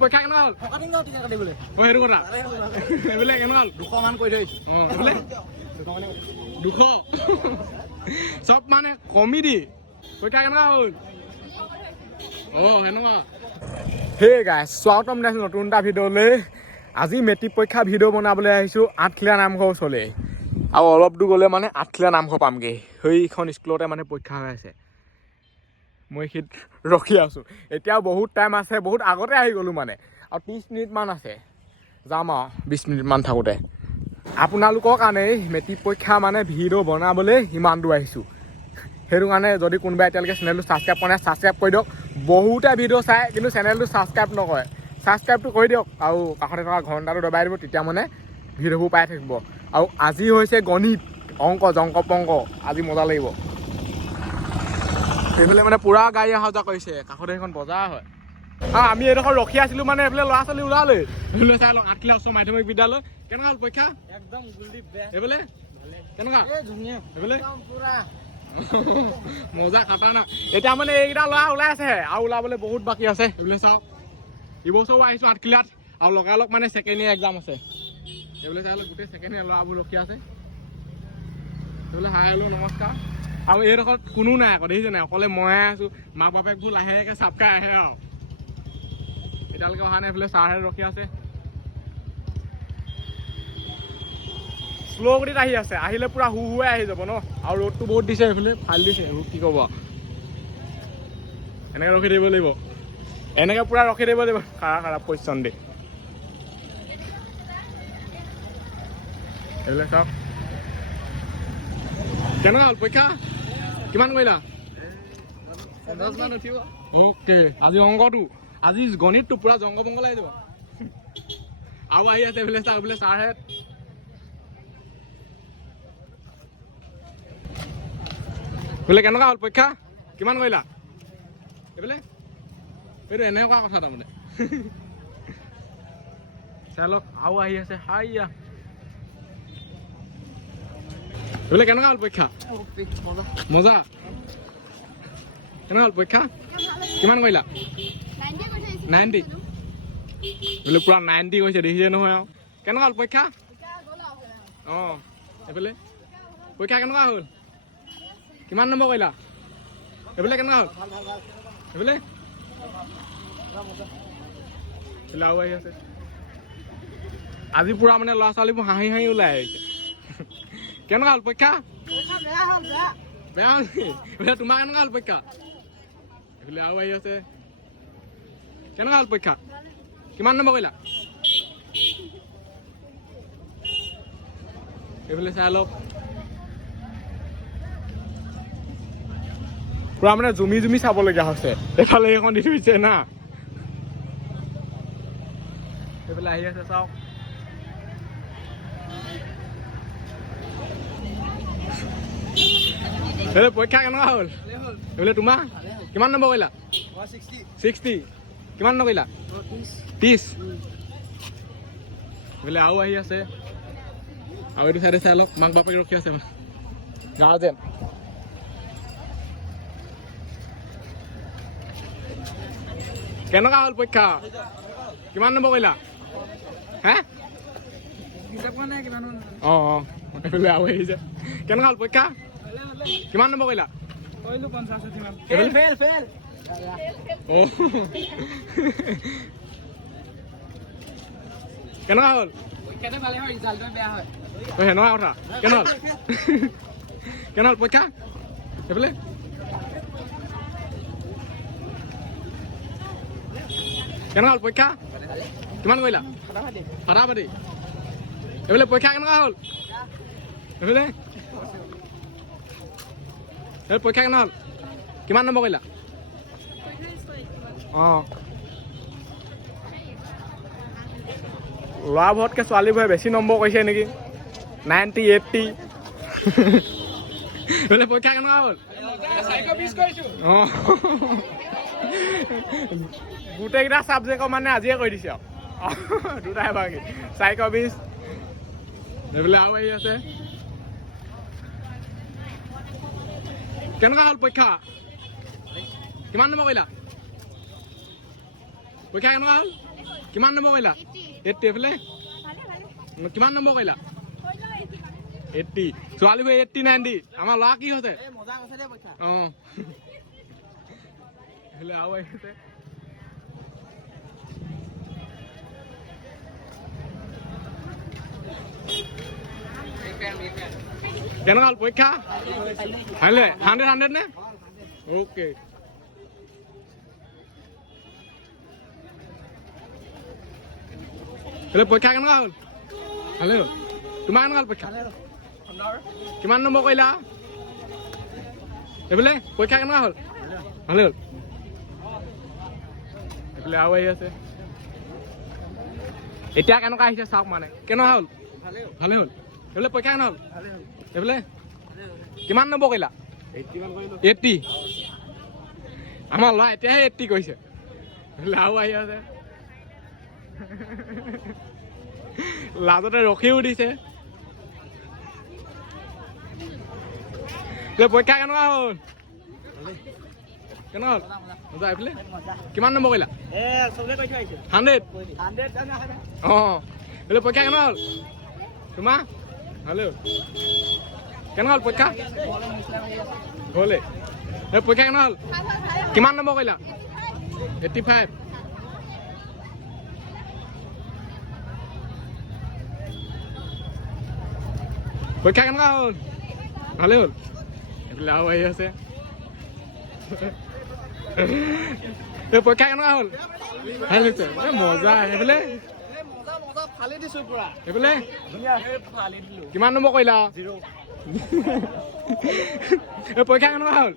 পৰীক্ষা কেনেকুৱা হ'ল সেইটো কথা এইবিলাক কেনেকুৱা হ'ল 200 মান কৰি থৈছো অঁ এইবিলাক 200 চব মানে কমিডি পৰীক্ষা কেনেকুৱা হ'ল অঁ সেনেকুৱা হে গাইছ স্বাগতম জনাইছোঁ নতুন এটা ভিডিঅ'লৈ আজি মেট্ৰিক পৰীক্ষা ভিডিঅ' বনাবলৈ আহিছোঁ আঠখেলীয়া নামঘৰ ওচৰলৈ আৰু অলপ দূৰ গ'লে মানে আঠখেলীয়া নামঘৰ পামগৈ সেইখন স্কুলতে মানে পৰীক্ষা হৈ আছে মই সেইত ৰখি আছোঁ এতিয়াও বহুত টাইম আছে বহুত আগতে আহি গ'লোঁ মানে আৰু 30 মিনিটমান আছে যাম আৰু 20 মিনিটমান থাকোঁতে আপোনালোকৰ কাৰণে মেট্ৰিক পৰীক্ষা মানে ভিডিঅ' বনাবলৈ ইমান দূৰ আহিছোঁ সেইটো কাৰণে যদি কোনোবাই এতিয়ালৈকে চেনেলটো ছাবস্ক্ৰাইব কৰা নাই ছাবস্ক্ৰাইব কৰি দিয়ক বহুতে ভিডিঅ' চায় কিন্তু চেনেলটো ছাবস্ক্ৰাইব নকৰে ছাবস্ক্ৰাইবটো কৰি দিয়ক আৰু কাষতে থকা ঘণ্টাটো দবাই দিব তেতিয়া মানে ভিডিঅ'বোৰ পাই থাকিব আৰু আজি হৈছে গণিত অংক জংক পংক আজি মজা লাগিব সেইফালে মানে পুৰা গাড়ী অহা যোৱা কৰিছে কাষতে সেইখন বজাৰ হয় আমি এইডোখৰ ৰখি আছিলোঁ মানে এইফালে ল'ৰা ছোৱালী ওলালে এইফালে চাই লওঁ আঠখেলীয়া উচ্চ মাধ্যমিক বিদ্যালয় কেনেকুৱা হ'ল পৰীক্ষা একদম গুল্ডি বেয়া এইফালে কেনেকুৱা ধুনীয়া এইফালে পুৰা মজা খাতা না এতিয়া মানে এইকেইটা ল'ৰা ওলাই আছে আৰু ওলাবলৈ বহুত বাকী আছে এইফালে চাওক এইবছৰো আহিছোঁ আঠখেলীয়াত আৰু লগালগ মানে ছেকেণ্ড ইয়েৰ এক্সাম আছে এইফালে চাই লওক গোটেই ছেকেণ্ড ইয়েৰ ল'ৰাবোৰ ৰখি আছে এইফালে হাই হেল্ল' নমস্কাৰ আৰু এইডোখৰত কোনো নাই আকৌ দেখিছে নাই অকলে ময়ে আছোঁ মাক বাপেকবোৰ লাহেকৈ চাপ খাই আহে আৰু এতিয়ালৈকে অহা নাই এইফালে ছাৰহে ৰখি আছে শ্ল' গতিত আহি আছে আহিলে পুৰা হুহুৱাই আহি যাব ন আৰু ৰ'দটো বহুত দিছে এইফালে ফাল দিছে কি ক'ব এনেকৈ ৰখি থাকিব লাগিব এনেকৈ পুৰা ৰখি থাকিব লাগিব খাৰা পজিশ্যন দি এইফালে চাওক কেনেকুৱা হ'ল পৰীক্ষা কিমান কৰিলা 10 মান উঠিব অ'কে আজি অংকটো আজি গণিতটো পুৰা জংগ পংগ লাগি যাব আৰু আহি আছে এইফালে চাওক এইফালে ছাৰহে বোলে কেনেকুৱা হ'ল পৰীক্ষা কিমান কৰিলা এইফালে এইটো এনেকুৱা কথা তাৰমানে চাই লওক আৰু আহি আছে হাইয়া বোলে কেনেকুৱা হ'ল পৰীক্ষা মজা কেনেকুৱা হ'ল পৰীক্ষা কিমান কৰিলা 90 বোলে পুৰা 90 কৈছে দেখিছে নহয় আৰু কেনেকুৱা হ'ল পৰীক্ষা অঁ এইফালে পৰীক্ষা কেনেকুৱা হ'ল কিমান নম্বৰ কৰিলা এইফালে কেনেকুৱা হ'ল এইফালে আৰু আহি আছে আজি পুৰা মানে ল'ৰা ছোৱালীবোৰ হাঁহি হাঁহি ওলাই আহিছে কেনেকুৱা হ'ল পৰীক্ষা বেয়া হ'ল এইফালে তোমাৰ কেনেকুৱা হ'ল পৰীক্ষা এইফালে আৰু আহি আছে কেনেকুৱা হ'ল পৰীক্ষা কিমান নম্বৰ কৰিলা এইফালে চাই লওক পুৰা মানে জুমি জুমি চাবলগীয়া হৈছে এইফালে এইখন দি থৈছে না এইফালে আহি আছে চাওক এইফালে পৰীক্ষা কেনেকুৱা হ'ল এইফালে তোমাৰ কিমান নম্বৰ কৰিলা 60 কিমান নম্বৰ কৰিলা 30 এইফালে আৰু আহি আছে আৰু এইটো চাইডে চাই লওক মাক বাপেক ৰখি আছে মানে গাৰ্জেন কেনেকুৱা হ'ল পৰীক্ষা কিমান নম্বৰ কৰিলা হে অঁ এইফালে আৰু আহিছে কেনেকুৱা হ'ল পৰীক্ষা কিমান নম্বৰ কৰিলা কেনেকুৱা হ'ল সেনেকুৱা কথা কেনেকুৱা হ'ল কেনেকুৱা হ'ল পৰীক্ষা এইফালে কেনেকুৱা হ'ল পৰীক্ষা কিমান কৰিলা ফাটাফাটি এইফালে পৰীক্ষা কেনেকুৱা হ'ল এইফালে পৰীক্ষা কেনেকুৱা হ'ল কিমান নম্বৰ কৰিলা অঁ ল'ৰাবোৰতকৈ ছোৱালীবোৰে বেছি নম্বৰ কৰিছে নেকি 90 80 এইফালে পৰীক্ষা কেনেকুৱা হ'ল অঁ গোটেইকেইটা ছাবজেক্টৰ মানে আজিয়ে কৰি দিছে আৰু দুটাই বাকী 420 এইফালে আৰু আহি আছে কেনেকুৱা হ'ল পৰীক্ষা কিমান নম্বৰ কৰিলা পৰীক্ষা কেনেকুৱা হ'ল কিমান নম্বৰ কৰিলা 80 এইফালে কিমান নম্বৰ কৰিলা 80 ছোৱালীবোৰ 80 90 আমাৰ ল'ৰা কি হৈছে অঁ এইফালে আৰু আহিছে কেনেকুৱা হ'ল পৰীক্ষা ভালে 100 নে অ'কে পৰীক্ষা কেনেকুৱা হ'ল ভালে হ'ল তোমাৰ কেনেকুৱা হ'ল পৰীক্ষা কিমান নম্বৰ কৰিলা এইফালে পৰীক্ষা কেনেকুৱা হ'ল ভালে হ'ল এইফালে আৰু আহি আছে এতিয়া কেনেকুৱা আহিছে চাওক মানে কেনেকুৱা হ'ল ভালে হ'ল এইফালে পৰীক্ষা কেনেকুৱা হ'ল এইফালে কিমান নম্বৰ কৰিলা 80 আমাৰ ল'ৰা এতিয়াহে 80 কৰিছে এইফালে আৰু আহি আছে লাজতে ৰখিও দিছে পৰীক্ষা কেনেকুৱা হ'ল কেনেকুৱা হ'ল মজা এইফালে কিমান নম্বৰ কৰিলা 100 অঁ এইফালে পৰীক্ষা কেনেকুৱা হ'ল তোমাৰ ভালে হ'ল কেনেকুৱা হ'ল পৰীক্ষা হ'লে এই পৰীক্ষা কেনেকুৱা হ'ল কিমান নম্বৰ কৰিলা 85 পৰীক্ষা কেনেকুৱা হ'ল ভালে হ'ল এইফালে আৰু আহি আছে এই পৰীক্ষা কেনেকুৱা হ'ল ভাল হৈছে মজা এইফালে এইফালে কিমান নম্বৰ কৰিলা এই পৰীক্ষা কেনেকুৱা হ'ল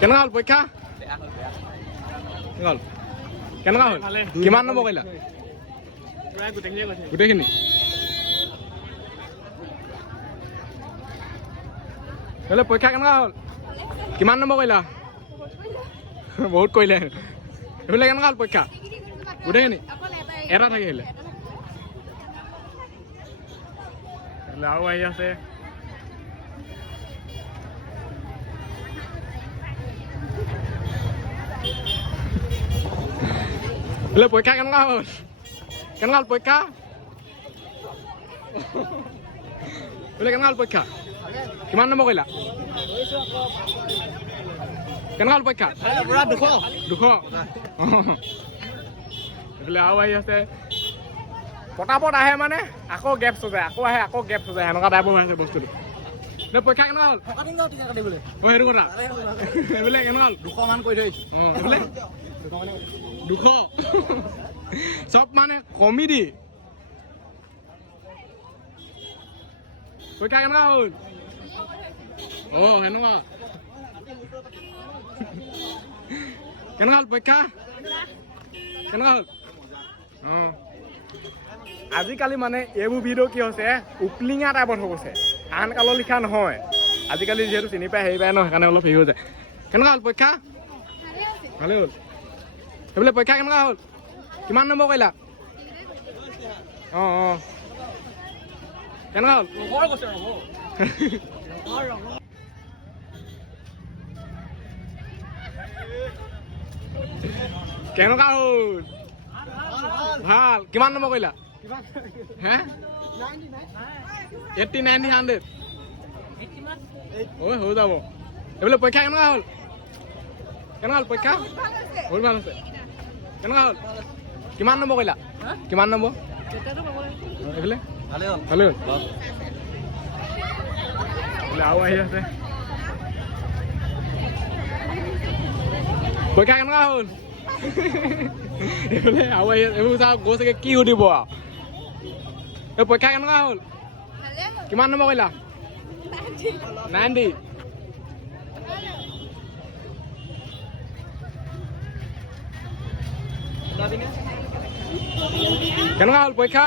কেনেকুৱা হ'ল পৰীক্ষা কেনেকুৱা হ'ল কিমান নম্বৰ কৰিলা গোটেইখিনি পৰীক্ষা কেনেকুৱা হ'ল কিমান নম্বৰ কৰিলা বহুত কৰিলে এইফালে কেনেকুৱা হ'ল পৰীক্ষা গোটেইখিনি এটা থাকি আহিলে আৰু আহি আছে পৰীক্ষা কেনেকুৱা হ'ল পৰীক্ষা কেনেকুৱা হ'ল পৰীক্ষা কিমান নম্বৰ কৰিলা কেনেকুৱা হ'ল পৰীক্ষা 200 এইফালে আৰু আহি আছে পটাপট আহে মানে আকৌ গেপ যায় আকৌ আহে আকৌ গেপ যায় সেনেকুৱা টাইপৰ হৈ আছে বস্তুটো পৰীক্ষা কেনেকুৱা হ'ল সেইটো কথা এইফালে কেনেকুৱা হ'ল 200 মান কৰি থৈছো অঁ এইফালে 200 চব মানে কমেডি পৰীক্ষা কেনেকুৱা হ'ল অঁ সেনেকুৱা কেনেকুৱা হ'ল পৰীক্ষা কেনেকুৱা হ'ল অঁ আজিকালি মানে এইবোৰ ভিডিঅ' কি হৈছে উপলিঙা টাইপত হৈ গৈছে আন কালৰ লিখা নহয় আজিকালি যিহেতু চিনি পাই হেৰি পায় ন সেইকাৰণে অলপ হেৰি হৈ যায় কেনেকুৱা হ'ল পৰীক্ষা ভালে হ'ল সেইফালে পৰীক্ষা কেনেকুৱা হ'ল কিমান নম্বৰ কৰিলা অঁ অঁ কেনেকুৱা হ'ল কেনেকুৱা হ'ল ভাল কিমান নম্বৰ কৰিলা হে 80 90 100 ঐ হৈ যাব এইফালে পৰীক্ষা কেনেকুৱা হ'ল পৰীক্ষা বহুত ভাল হৈছে কেনেকুৱা হ'ল কিমান নম্বৰ কৰিলা কিমান নম্বৰ এইফালে ভালে হ'ল আৰু আহি আছে পৰীক্ষা কেনেকুৱা হ'ল এইফালে আৰু আহি আছে এইবোৰ চাওক গৈ চাগে কি সুধিব আৰু এই পৰীক্ষা কেনেকুৱা হ'ল কিমান নম্বৰ কৰিলা 90 কেনেকুৱা হ'ল পৰীক্ষা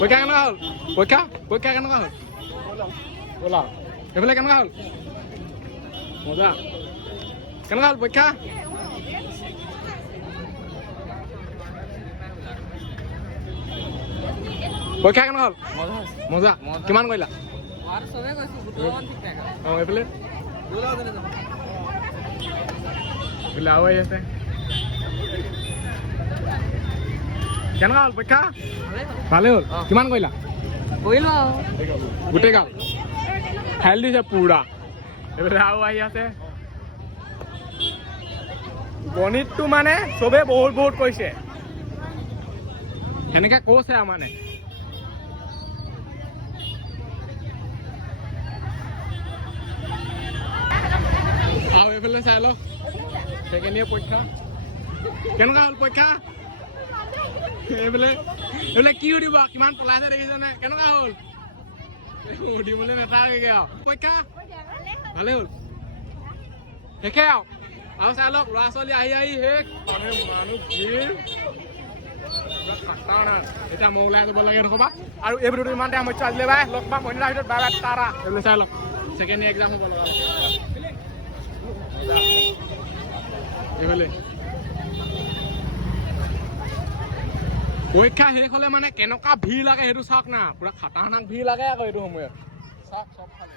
কেনেকুৱা হ'ল পৰীক্ষা কেনেকুৱা হ'ল ব'লা এইফালে কেনেকুৱা হ'ল মজা কেনেকুৱা হ'ল পৰীক্ষা পৰীক্ষা কেনেকুৱা হ'ল মজা মজা কিমান কৰিলা আৰু চবে কৈছো বুটমান ঠিক নাই অঁ এইফালে এইফালে আৰু আহি আছে কেনেকুৱা হ'ল পৰীক্ষা ভালেই হ'ল কিমান কৰিলা কৰিলো আৰু গোটেই গাল খাইল দিছে পুৰা এইফালে আৰু আহি আছে গণিতটো মানে চবে বহুত বহুত কৈছে সেনেকে কৈছে আৰু মানে আৰু এইফালে চাই লওক ছেকেণ্ড ইয়েৰ পৰীক্ষা কেনেকুৱা হ'ল পৰীক্ষা এইফালে এইফালে কি সুধিব কিমান পলাইছে দেখিছেনে কেনেকুৱা হ'ল সুধিবলৈ নেতাৰেগে আৰু পৰীক্ষা ভালে হ'ল শেষে আৰু চাই লওক ল'ৰা ছোৱালী আহি আহি শেষ মানে মানুহ ভিৰ এতিয়া মই ওলাই যাব লাগে নক'বা আৰু এই ভিডিঅ'টো ইমানতে সমস্যা আজিলে বাই লগ পাম অন্য ভিডিঅ'ত বাই বাই টাটা এইফালে চাই লওক ছেকেণ্ড ইয়েৰ এক্সাম হ'ব লগা এইফালে পৰীক্ষা শেষ হ'লে মানে কেনেকুৱা ভিৰ লাগে সেইটো চাওক না পুৰা খাটাৰনাক ভিৰ লাগে আকৌ এইটো সময়ত চাওক চব ফালে